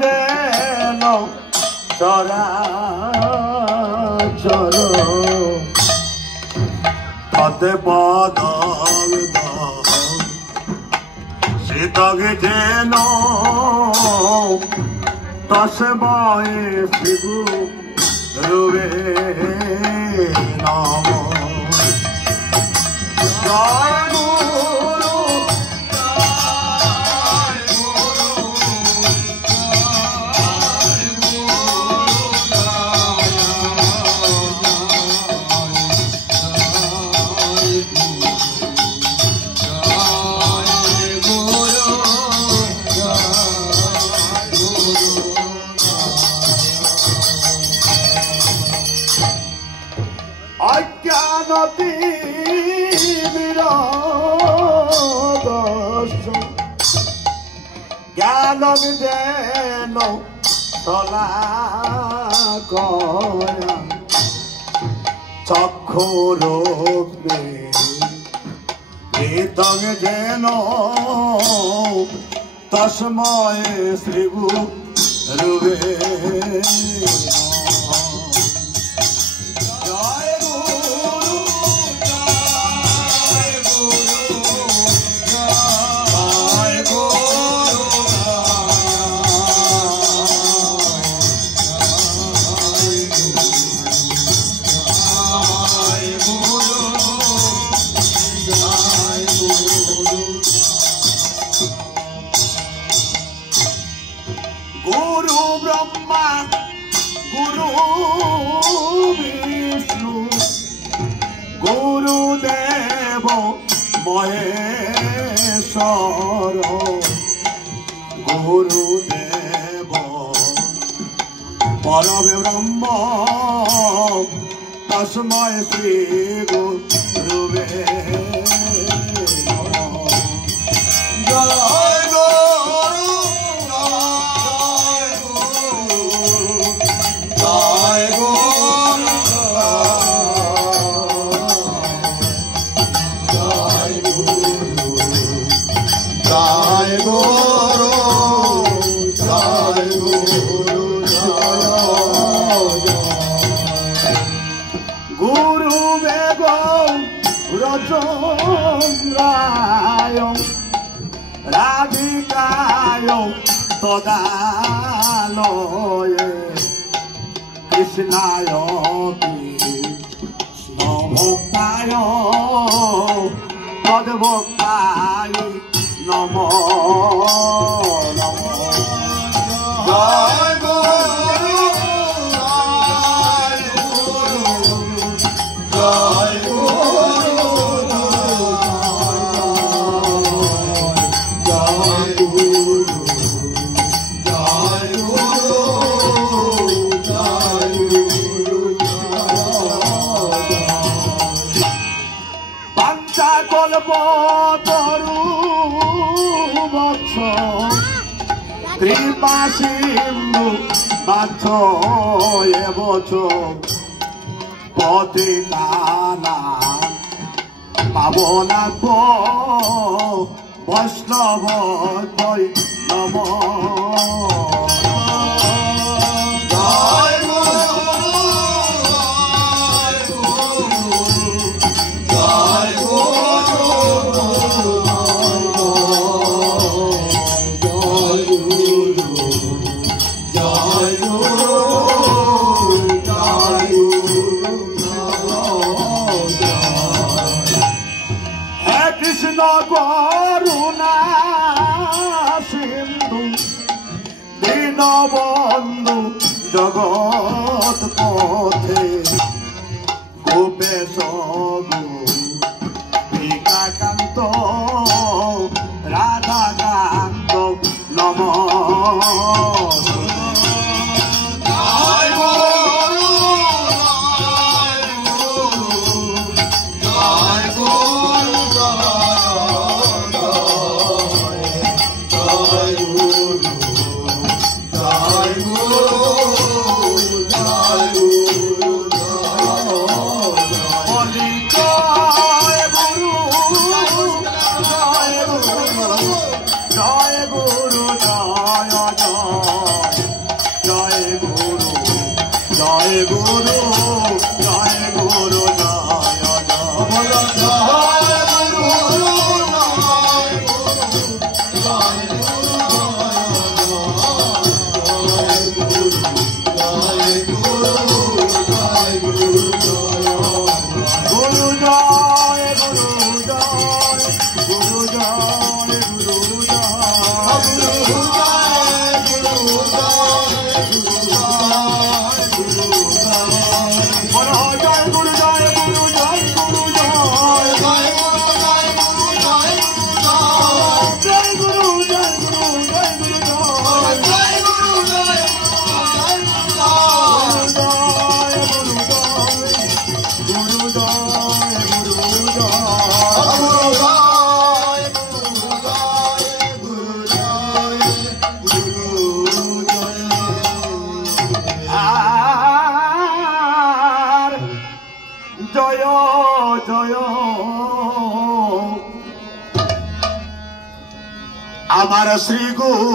যেন চরাচর ততে পদং শীতগে যেন তস্মৈ শ্রী গুরুবে নমঃ। জয় গুরু অজ্ঞানতি বিরদস্য জ্ঞান যেন শলাকয়া চক্ষুরগ্নে হৃদং যেন তস্মৈ শ্রী গুরুবে গুরু ব্রহ্মা গুরু বিষ্ণু গুরুদেব মহেশ্বর গুরুদেব পরব্রহ্ম তস্মৈ শ্রী গুরুবে নমঃ। জয় গুরু বেগ রচনায় রাধিকায় তদালয়ে কৃষ্ণায় কৃষ্ণ ভক্তায় তদ্ভক্তায় নমঃ নমঃ। জয় গুরু জয় গুরু জয় গুরু জয় গুরু জয় গুরু পাঞ্চা কল্প তরু বৎস কৃপা সিন্ধু বাচ্ছ এবছ পতিতানাং পাবনাভ্য বৈষ্ণবৈ নমঃ। জয় গুরু জয় গুরু জয় গুরু জয় গুরু জয় গুরু হে কৃষ্ণ করুণা সিন্ধু দীনবন্ধু জগৎ পথে গোপেশ গোপিকাকান্ত রাধাকান্ত নমঃ। জয় গুরু জয় গুরু জয় গুরু জয় গুরু জয় গুরু জয় গুরু জয় গুরু জয় বলো জয় গুরু জয় গুরু জয় গুরু জয় গুরু জয় গুরু জয় গুরু জয় গুরু জয় গুরু জয় গুরু জয় জয় আমার শ্রী গুরু